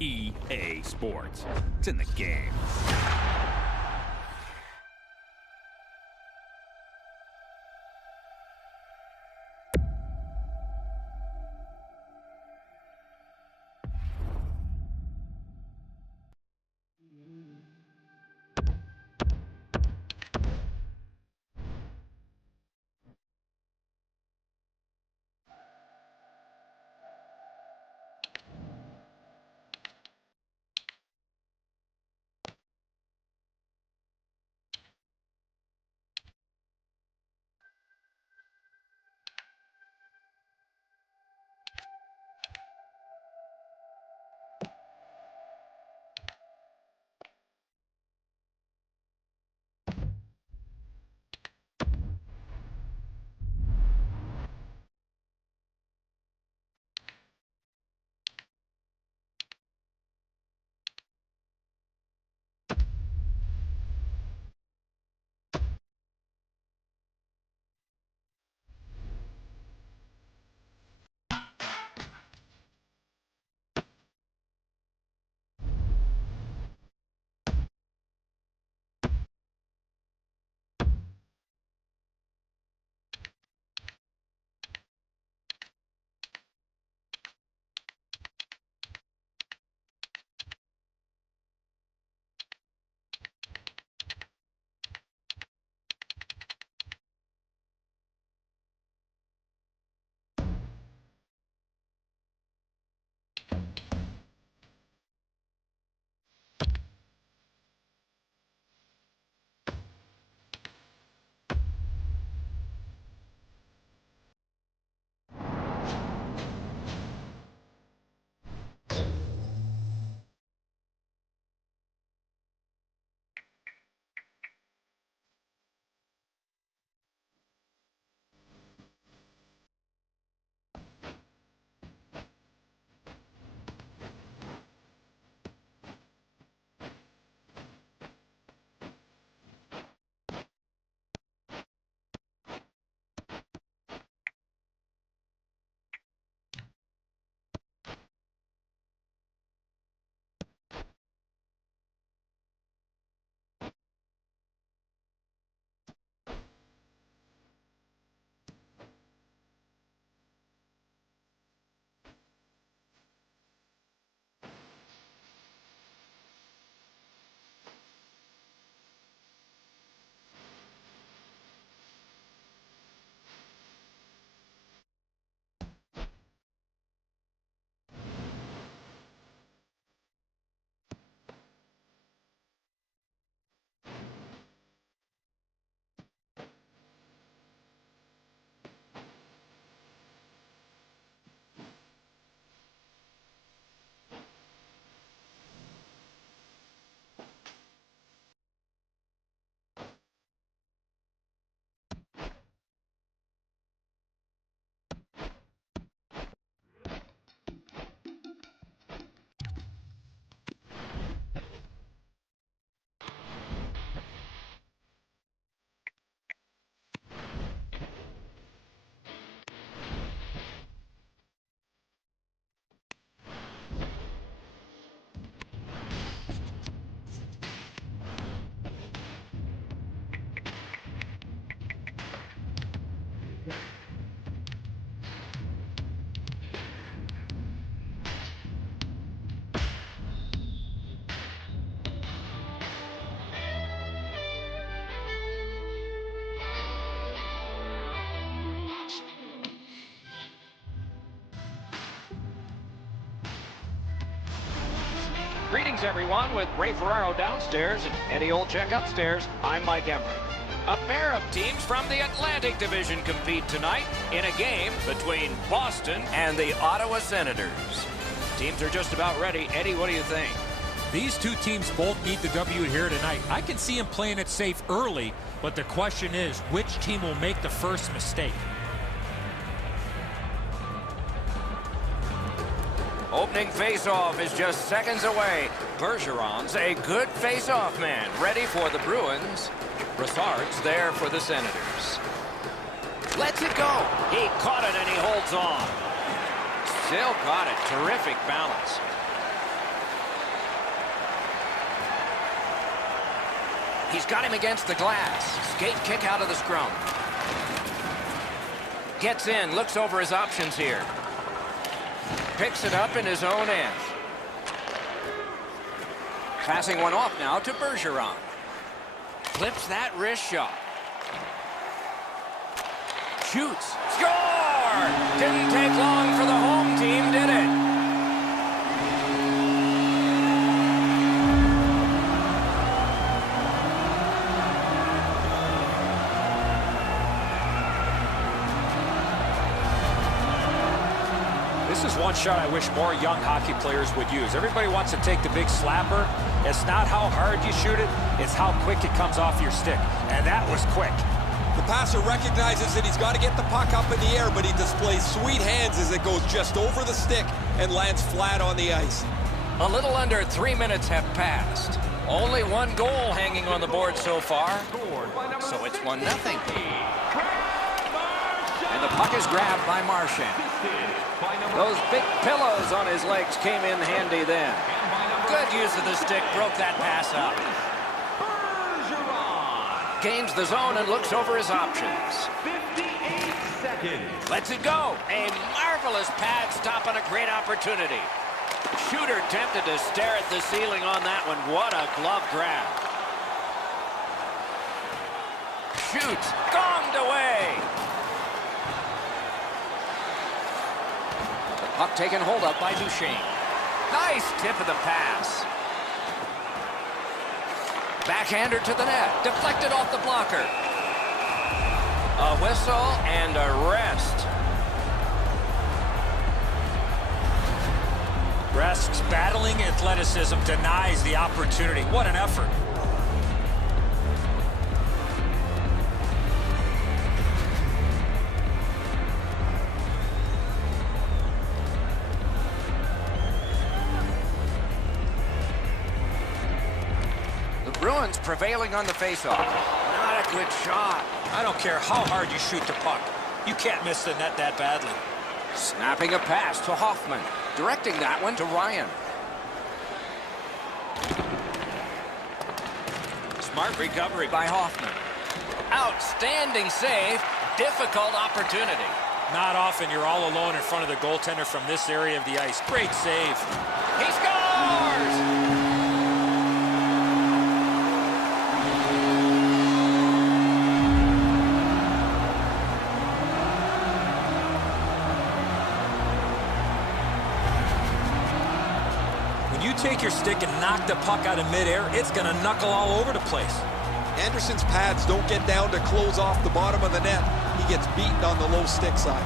EA Sports. It's in the game. Greetings, everyone, with Ray Ferraro downstairs and Eddie Olczyk upstairs. I'm Mike Emrick. A pair of teams from the Atlantic Division compete tonight in a game between Boston and the Ottawa Senators. Teams are just about ready. Eddie, what do you think? These two teams both need the W here tonight. I can see them playing it safe early, but the question is, which team will make the first mistake? Opening faceoff is just seconds away. Bergeron's a good faceoff man, ready for the Bruins. Brassard's there for the Senators. Lets it go. He caught it and he holds on. Still got it. Terrific balance. He's got him against the glass. Skate kick out of the scrum. Gets in, looks over his options here. Picks it up in his own end. Passing one off now to Bergeron. Flips that wrist shot. Shoots. Score! Didn't take long for the home team, did it? This is one shot I wish more young hockey players would use. Everybody wants to take the big slapper. It's not how hard you shoot it, it's how quick it comes off your stick. And that was quick. The passer recognizes that he's got to get the puck up in the air, but he displays sweet hands as it goes just over the stick and lands flat on the ice. A little under 3 minutes have passed. Only one goal hanging on the board so far. So it's 1-0. And the puck is grabbed by Marchand. Those big pillows on his legs came in handy then. Good use of the stick, broke that pass up. Gains the zone and looks over his options. 58 seconds. Lets it go. A marvelous pad stop on a great opportunity. Shooter tempted to stare at the ceiling on that one. What a glove grab. Shoots. Gonged away. The puck taken hold of by Duchesne. Nice tip of the pass. Backhander to the net. Deflected off the blocker. A whistle and a rest. Rask's battling athleticism denies the opportunity. What an effort. The Bruins prevailing on the faceoff. Not a good shot. I don't care how hard you shoot the puck. You can't miss the net that badly. Snapping a pass to Hoffman. Directing that one to Ryan. Smart recovery by Hoffman. Outstanding save. Difficult opportunity. Not often you're all alone in front of the goaltender from this area of the ice. Great save. He scores! Take your stick and knock the puck out of midair, it's going to knuckle all over the place. Anderson's pads don't get down to close off the bottom of the net. He gets beaten on the low stick side.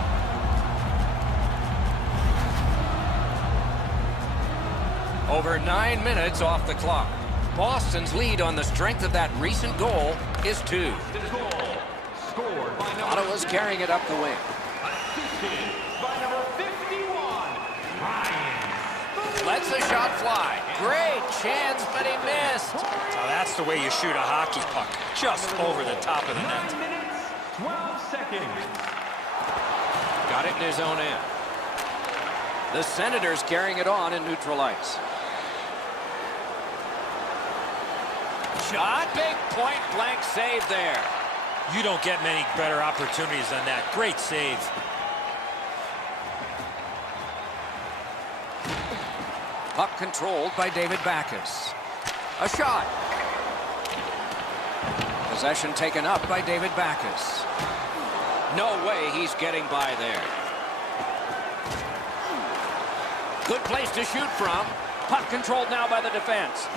Over 9 minutes off the clock. Boston's lead on the strength of that recent goal is 2. Ottawa's carrying it up the wing. Assisted by number 51, Ryan. Lets the shot fly. Great chance, but he missed. Now that's the way you shoot a hockey puck. Just over the top of the net. 9 minutes, 12 seconds. Got it in his own end. The Senators carrying it on in neutral ice. Shot. Big point-blank save there. You don't get many better opportunities than that. Great save. Puck controlled by David Backes. A shot. Possession taken up by David Backes. No way he's getting by there. Good place to shoot from. Puck controlled now by the defense.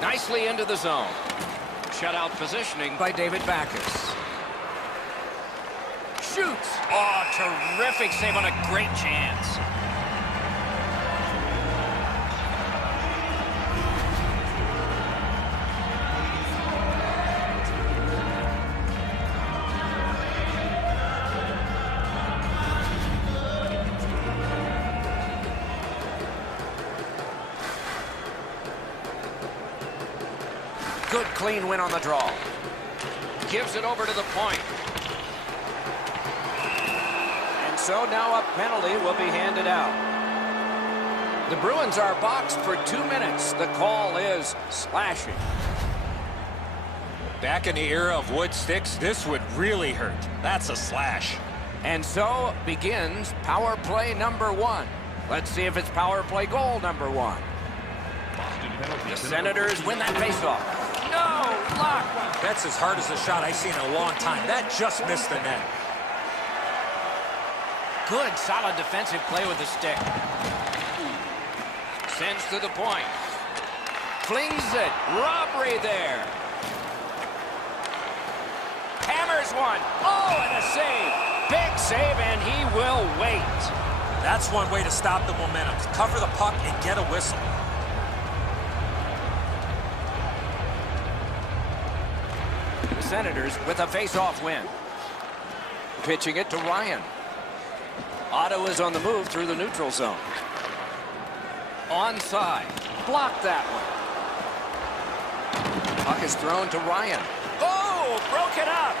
Nicely into the zone. Shutout positioning by David Backes. Shoots. Oh, terrific save on a great chance. Good clean win on the draw. Gives it over to the point. So now a penalty will be handed out. The Bruins are boxed for 2 minutes. The call is slashing. Back in the era of wood sticks, this would really hurt. That's a slash. And so begins power play number 1. Let's see if it's power play goal number 1. The Senators win that faceoff. No, luck. That's as hard as a shot I've seen in a long time. That just missed the net. Good, solid defensive play with the stick. Sends to the point. Flings it. Robbery there. Hammers one. Oh, and a save. Big save, and he will wait. That's one way to stop the momentum. Cover the puck and get a whistle. The Senators with a face-off win. Pitching it to Ryan. Ottawa's on the move through the neutral zone. Onside. Blocked that one. Puck is thrown to Ryan. Oh, broke it up.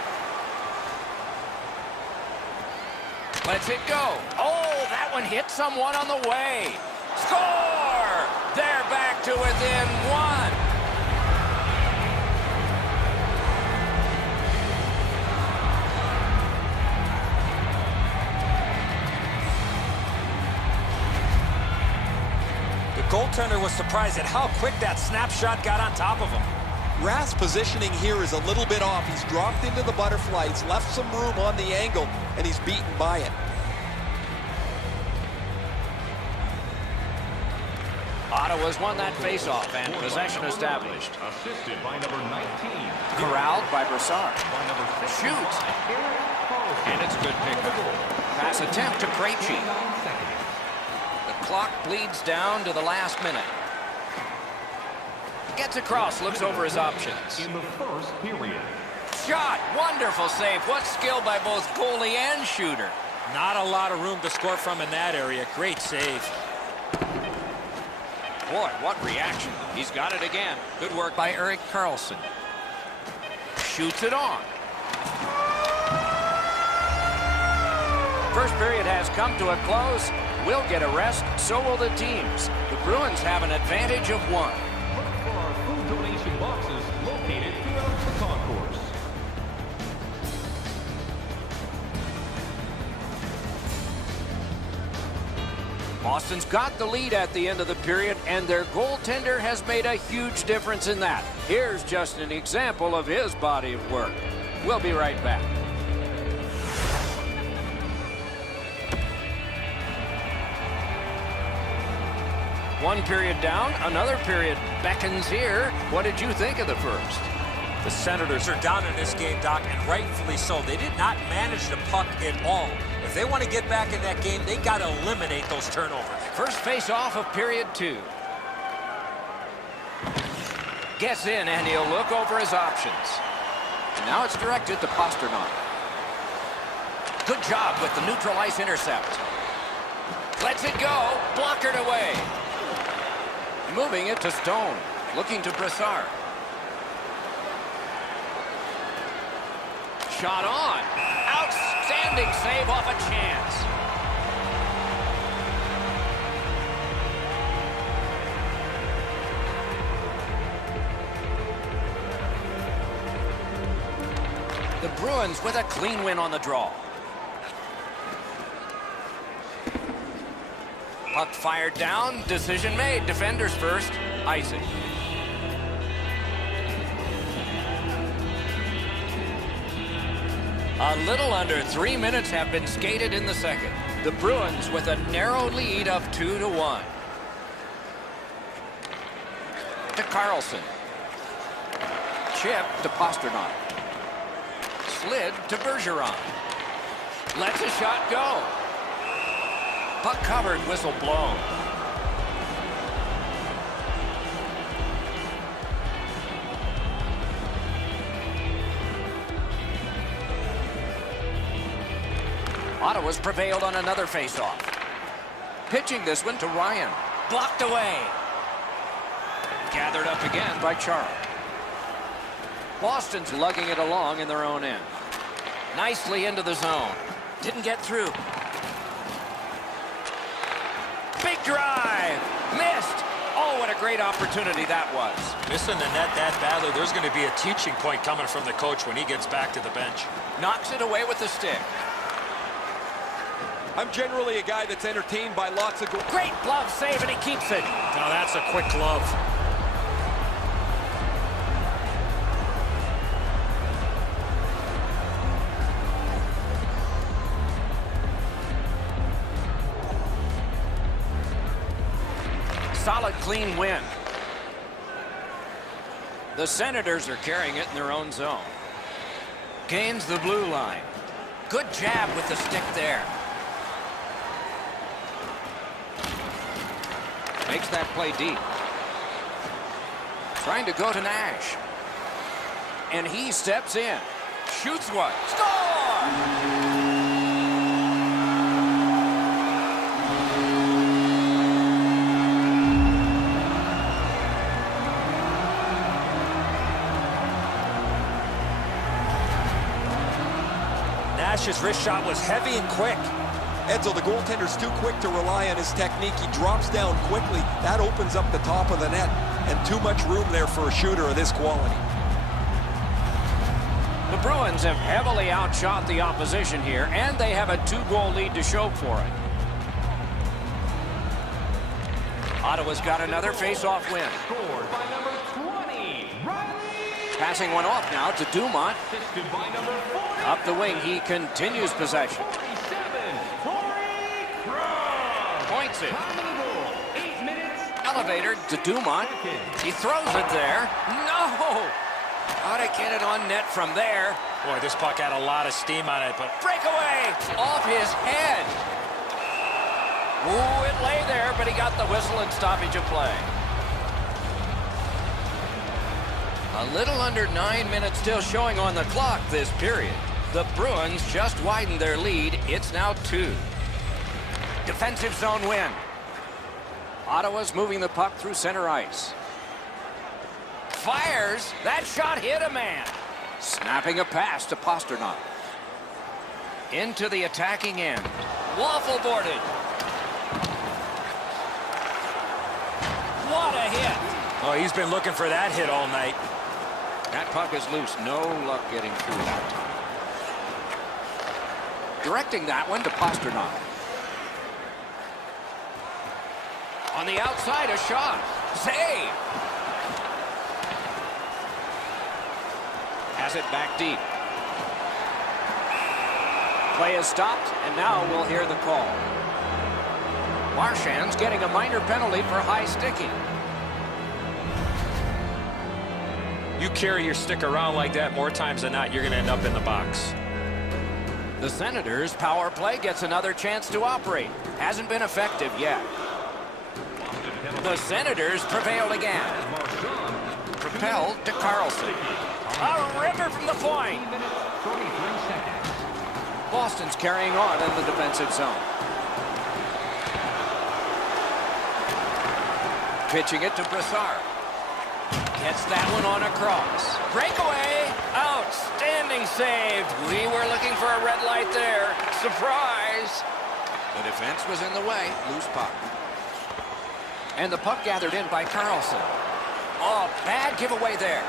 Lets it go. Oh, that one hit someone on the way. Score! They're back to within 1. The goaltender was surprised at how quick that snapshot got on top of him. Rath's positioning here is a little bit off. He's dropped into the butterfly. He's left some room on the angle, and he's beaten by it. Ottawa's won that faceoff and possession established. Assisted by number 19. Corralled by Brassard. By number 6. Shoots. And it's a good pickup. Pass attempt to Krejci. The clock bleeds down to the last minute. Gets across, looks over his options. In the first period. Shot, wonderful save. What skill by both goalie and shooter. Not a lot of room to score from in that area. Great save. Boy, what reaction. He's got it again. Good work by Erik Karlsson. Shoots it on. First period has come to a close. We'll get a rest, so will the teams. The Bruins have an advantage of 1. Look for our food donation boxes located throughout the concourse. Boston's got the lead at the end of the period, and their goaltender has made a huge difference in that. Here's just an example of his body of work. We'll be right back. One period down, another period beckons here. What did you think of the first? The Senators are down in this game, Doc, and rightfully so. They did not manage the puck at all. If they want to get back in that game, they got to eliminate those turnovers. First face-off of period 2. Gets in, and he'll look over his options. Now it's directed to Pastrnak. Good job with the neutral ice intercept. Lets it go. Blockered away. Moving it to Stone. Looking to Brassard. Shot on. Outstanding save off a chance. The Bruins with a clean win on the draw. Puck fired down. Decision made. Defenders first. Icing. A little under 3 minutes have been skated in the second. The Bruins with a narrow lead of 2-1. To Karlsson. Chip to Pastrnak. Slid to Bergeron. Lets a shot go. Puck covered, whistle blown. Ottawa's prevailed on another faceoff. Pitching this one to Ryan. Blocked away. Gathered up again by Chara. Boston's lugging it along in their own end. Nicely into the zone. Didn't get through. Big drive. what a great opportunity that was. Missing the net that badly, there's going to be a teaching point coming from the coach when he gets back to the bench. Knocks it away with the stick. I'm generally a guy that's entertained by lots of goals. Great glove save, and he keeps it. Now that's a quick glove. Solid, clean win. The Senators are carrying it in their own zone. Gains the blue line. Good jab with the stick there. Makes that play deep. Trying to go to Nash. And he steps in. Shoots one. Score! Nash's wrist shot was heavy and quick. Edzo, the goaltender's too quick to rely on his technique. He drops down quickly. That opens up the top of the net, and too much room there for a shooter of this quality. The Bruins have heavily outshot the opposition here, and they have a 2-goal lead to show for it. Ottawa's got another face-off win. Scored by number 20, Riley. Passing one off now to Dumont. Assisted by number 40. Up the wing, he continues possession. 47, Torrey Krug. Points it. Time of the goal, 8 minutes. Elevator to Dumont. He throws it there. No! How to get it on net from there. Boy, this puck had a lot of steam on it, but Breakaway off his head. Ooh, it lay there, but he got the whistle and stoppage of play. A little under 9 minutes still showing on the clock this period. The Bruins just widened their lead. It's now 2. Defensive zone win. Ottawa's moving the puck through center ice. Fires. That shot hit a man. Snapping a pass to Pastrnak. Into the attacking end. Waffle boarded. What a hit. oh, he's been looking for that hit all night. That puck is loose. No luck getting through that time. Directing that one to Pastrnak. On the outside, a shot. Save. Has it back deep. Play is stopped, and now we'll hear the call. Marchand's getting a minor penalty for high sticking. You carry your stick around like that more times than not, you're going to end up in the box. The Senators' power play gets another chance to operate. Hasn't been effective yet. The Senators prevailed again. Propelled to Carlson. A ripper from the point. 3 minutes, 33 seconds. Boston's carrying on in the defensive zone. Pitching it to Brassard. Gets that one on across. Breakaway. Outstanding save. We were looking for a red light there. Surprise. The defense was in the way. Loose puck. And the puck gathered in by Carlson. Oh, bad giveaway there.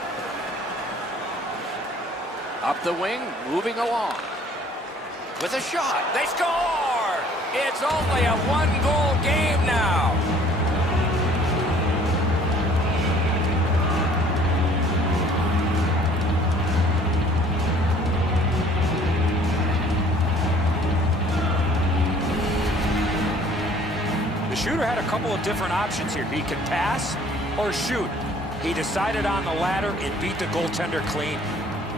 Up the wing, moving along. With a shot. They score! It's only a 1-goal game now. The shooter had a couple of different options here. He could pass or shoot. He decided on the latter and beat the goaltender clean.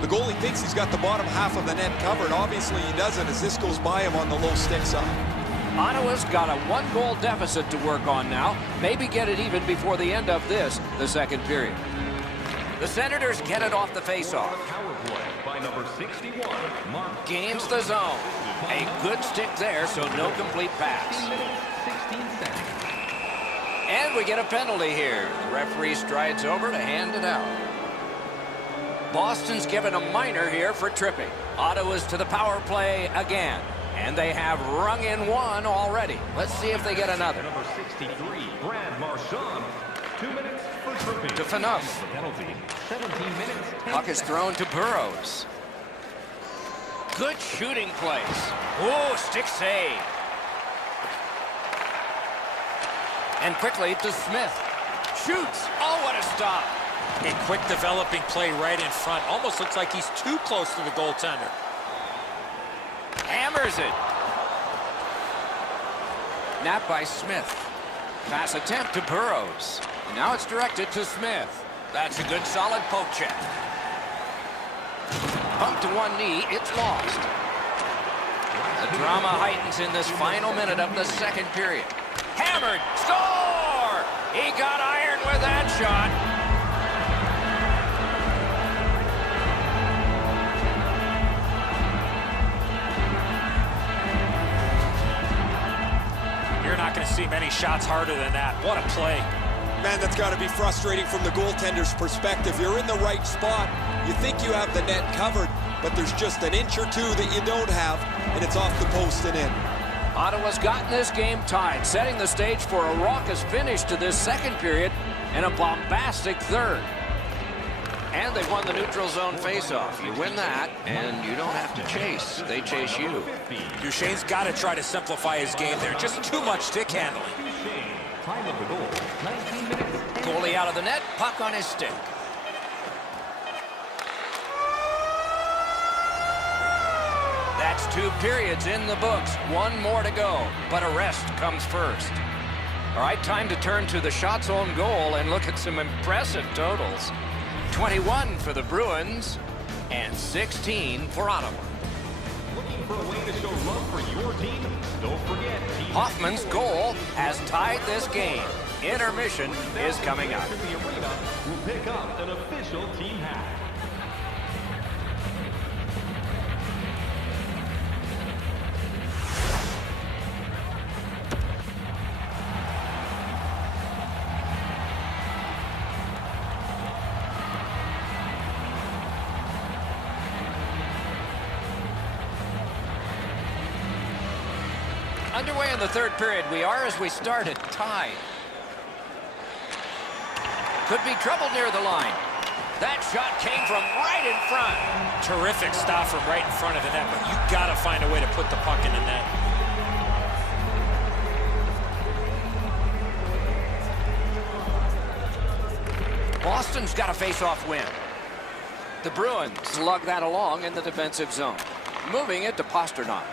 The goalie thinks he's got the bottom half of the net covered. Obviously, he doesn't as this goes by him on the low stick side. Ottawa's got a 1-goal deficit to work on now. Maybe get it even before the end of the second period. The Senators get it off the faceoff. Power play by number 61, Mark. Gains the zone. A good stick there, so no complete 16 pass. minutes, 16 seconds. And we get a penalty here. The referee strides over to hand it out. Boston's given a minor here for tripping. Ottawa's to the power play again. And they have rung in one already. Let's see if they get another. Number 63, Brad Marchand. 2 minutes for tripping. To Phaneuf. The penalty, 17 minutes. 10 Puck is seconds. thrown to Burrows. Good shooting place. Oh, stick save. And quickly to Smith. Shoots. Oh, what a stop. A quick developing play right in front. Almost looks like he's too close to the goaltender. Hammers it. Nap by Smith. Pass attempt to Burrows. And now it's directed to Smith. That's a good solid poke check. Bumped to one knee. It's lost. The drama heightens in this final minute of the second period. Hammered. Score! He got iron with that shot. You're not going to see many shots harder than that. What a play. Man, that's got to be frustrating from the goaltender's perspective. You're in the right spot. You think you have the net covered, but there's just an inch or two that you don't have, and it's off the post and in. Ottawa's gotten this game tied, setting the stage for a raucous finish to this second period and a bombastic third. And they've won the neutral zone faceoff. You win that, and you don't have to chase. They chase you. Duchesne's got to try to simplify his game there. Just too much stick handling. Time of the goal, 19 minutes. 10 Goalie out of the net, puck on his stick. That's 2 periods in the books. 1 more to go, but a rest comes first. All right, time to turn to the shots on goal and look at some impressive totals. 21 for the Bruins and 16 for Ottawa. Looking for a way to show love for your team? Don't forget, Team Hoffman's goal has tied this game. Intermission is coming up. to the arena will pick up an official team hat. Underway in the third period. We are, as we started, tied. Could be trouble near the line. That shot came from right in front. Terrific stop from right in front of the net, but you got to find a way to put the puck in the net. Boston's got a face-off win. The Bruins lug that along in the defensive zone. Moving it to Pasternak.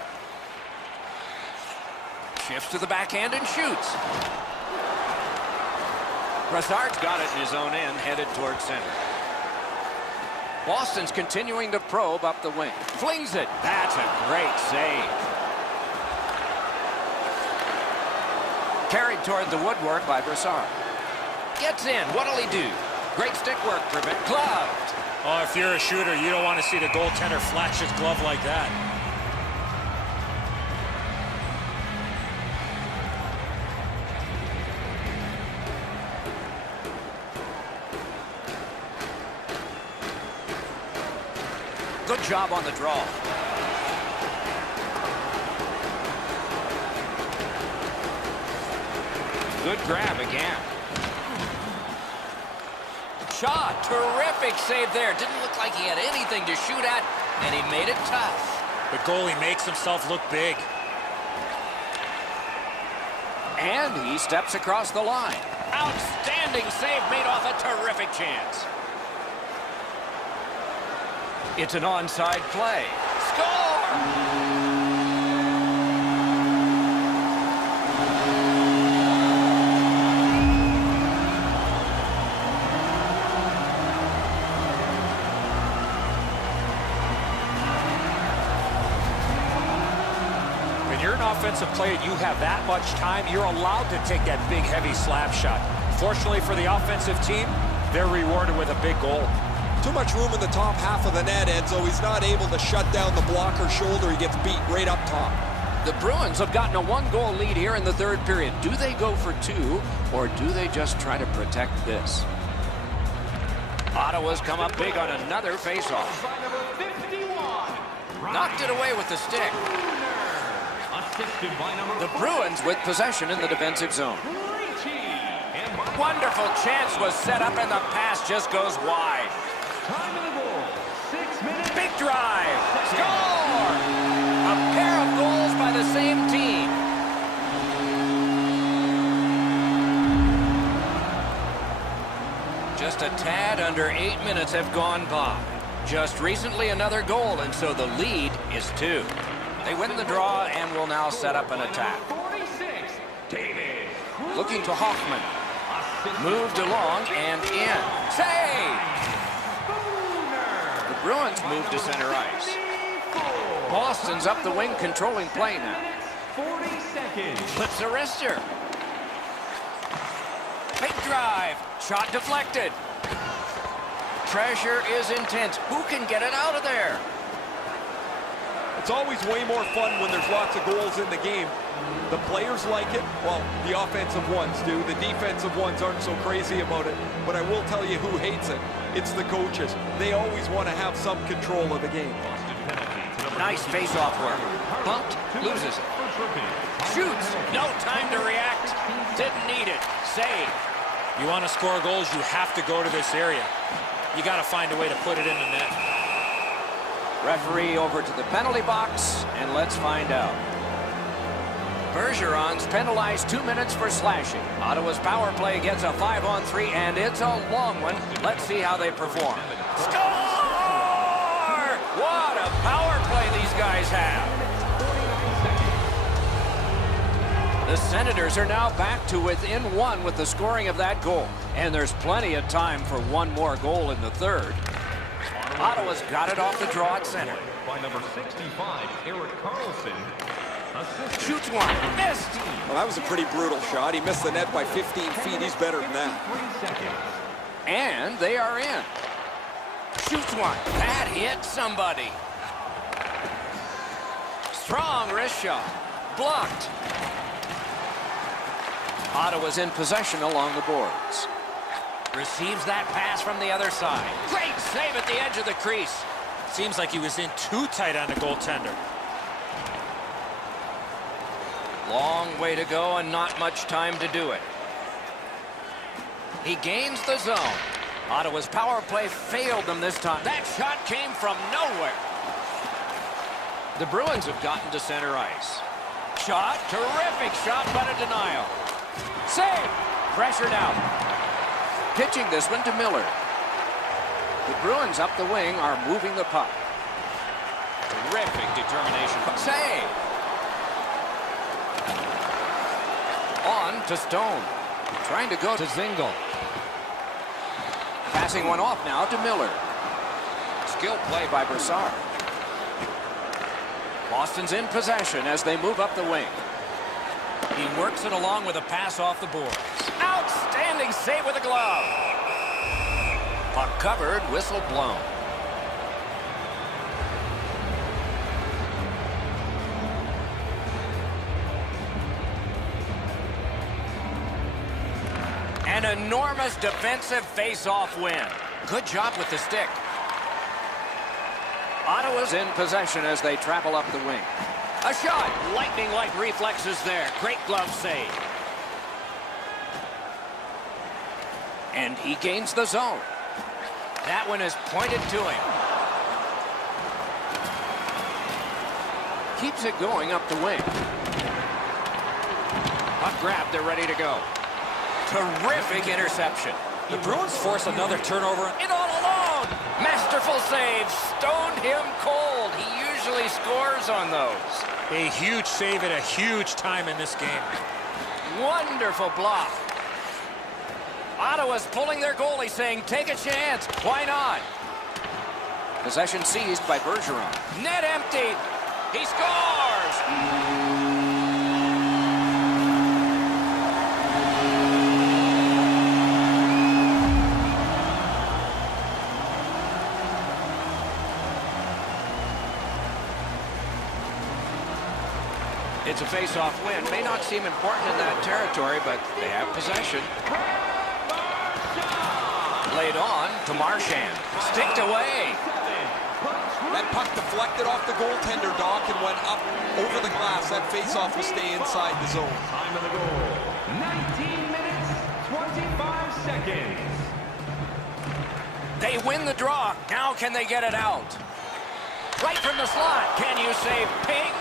Shifts to the backhand and shoots. Brassard's got it in his own end, headed towards center. Boston's continuing to probe up the wing. Flings it. That's a great save. Carried toward the woodwork by Brassard. Gets in. What'll he do? Great stick work. Prevent. Gloved. Oh, if you're a shooter, you don't want to see the goaltender flash his glove like that. Good job on the draw. Good grab again. Shot. Terrific save there. Didn't look like he had anything to shoot at, and he made it tough. The goalie makes himself look big. And he steps across the line. Outstanding save made off a terrific chance. It's an onside play. Score! When you're an offensive player, you have that much time, you're allowed to take that big, heavy slap shot. Fortunately for the offensive team, they're rewarded with a big goal. Too much room in the top half of the net, Enzo. He's not able to shut down the blocker shoulder. He gets beat right up top. The Bruins have gotten a 1-goal lead here in the third period. Do they go for 2, or do they just try to protect this? Ottawa's come up big on another faceoff. By number 51. Knocked it away with the stick. Assisted by number The Bruins with possession in the defensive zone. 3. And by Wonderful chance was set up, and the pass just goes wide. Time of the goal, 6 minutes. Big drive. Score! A pair of goals by the same team. Just a tad under 8 minutes have gone by. Just recently another goal, and so the lead is 2. They win the draw and will now set up an attack. 46, David. Looking to Hoffman. Moved along and in. Save! The Bruins move to center ice. Boston's up the wing, controlling play now. 40 seconds. Flips a wrister. Big drive. Shot deflected. Pressure is intense. Who can get it out of there? It's always way more fun when there's lots of goals in the game. The players like it. Well, the offensive ones do. The defensive ones aren't so crazy about it. But I will tell you who hates it. It's the coaches. They always want to have some control of the game. Nice face-off work. Bumped, loses it. Shoots, no time to react. Didn't need it. Save. You want to score goals, you have to go to this area. You got to find a way to put it in the net. Referee over to the penalty box, and let's find out. Bergeron's penalized 2 minutes for slashing. Ottawa's power play gets a 5-on-3, and it's a long one. Let's see how they perform. Score! What a power play these guys have. The Senators are now back to within 1 with the scoring of that goal. And there's plenty of time for one more goal in the third. Ottawa's got it off the draw at center. By number 65, Erik Karlsson. Assisted. Shoots one. Missed. Well, that was a pretty brutal shot. He missed the net by 15 feet. He's better than that. 3 seconds. And they are in. Shoots one. That hit somebody. Strong wrist shot. Blocked. Ottawa's in possession along the boards. Receives that pass from the other side. Great save at the edge of the crease. Seems like he was in too tight on the goaltender. Long way to go and not much time to do it. He gains the zone. Ottawa's power play failed them this time. That shot came from nowhere. The Bruins have gotten to center ice. Shot, terrific shot, but a denial. Save! Pressure now. Pitching this one to Miller. The Bruins up the wing are moving the puck. Terrific determination. Save! On to Stone. Trying to go to Zingle. Passing one off now to Miller. Skill play by Brassard. Boston's in possession as they move up the wing. He works it along with a pass off the boards. Outstanding save with a glove. Puck covered, whistle blown. An enormous defensive face-off win. Good job with the stick. Ottawa's in possession as they travel up the wing. A shot. Lightning-like reflexes there. Great glove save. And he gains the zone. That one is pointed to him. Keeps it going up the wing. Puck grab, they're ready to go. Terrific interception. The Bruins force another turnover. In all alone. Masterful save. Stoned him cold. He usually scores on those. A huge save at a huge time in this game. Wonderful block. Ottawa's pulling their goalie, saying, take a chance. Why not? Possession seized by Bergeron. Net empty. He scores. It's a face-off win. May not seem important in that territory, but they have possession. Laid on to Marchand. Sticked away. That puck deflected off the goaltender, Doc, and went up over the glass. That face-off will stay inside the zone. Time of the goal, 19 minutes, 25 wins. They win the draw. Now can they get it out? Right from the slot. Can you say ping?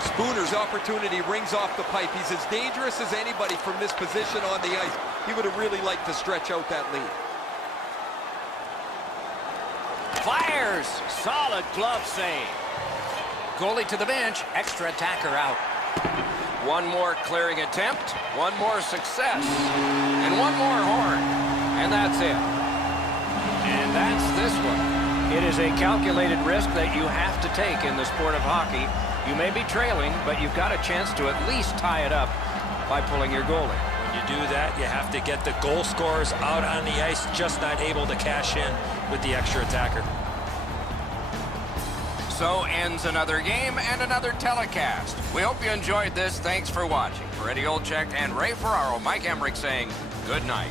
Spooner's opportunity rings off the pipe. He's as dangerous as anybody from this position on the ice. He would have really liked to stretch out that lead. Fires. Solid glove save. Goalie to the bench. Extra attacker out. One more clearing attempt. One more success. And one more horn. And that's it. And that's this one. It is a calculated risk that you have to take in the sport of hockey. You may be trailing, but you've got a chance to at least tie it up by pulling your goalie. When you do that, you have to get the goal scorers out on the ice, just not able to cash in with the extra attacker. So ends another game and another telecast. We hope you enjoyed this. Thanks for watching. For Eddie Olczyk and Ray Ferraro, Mike Emrick saying good night.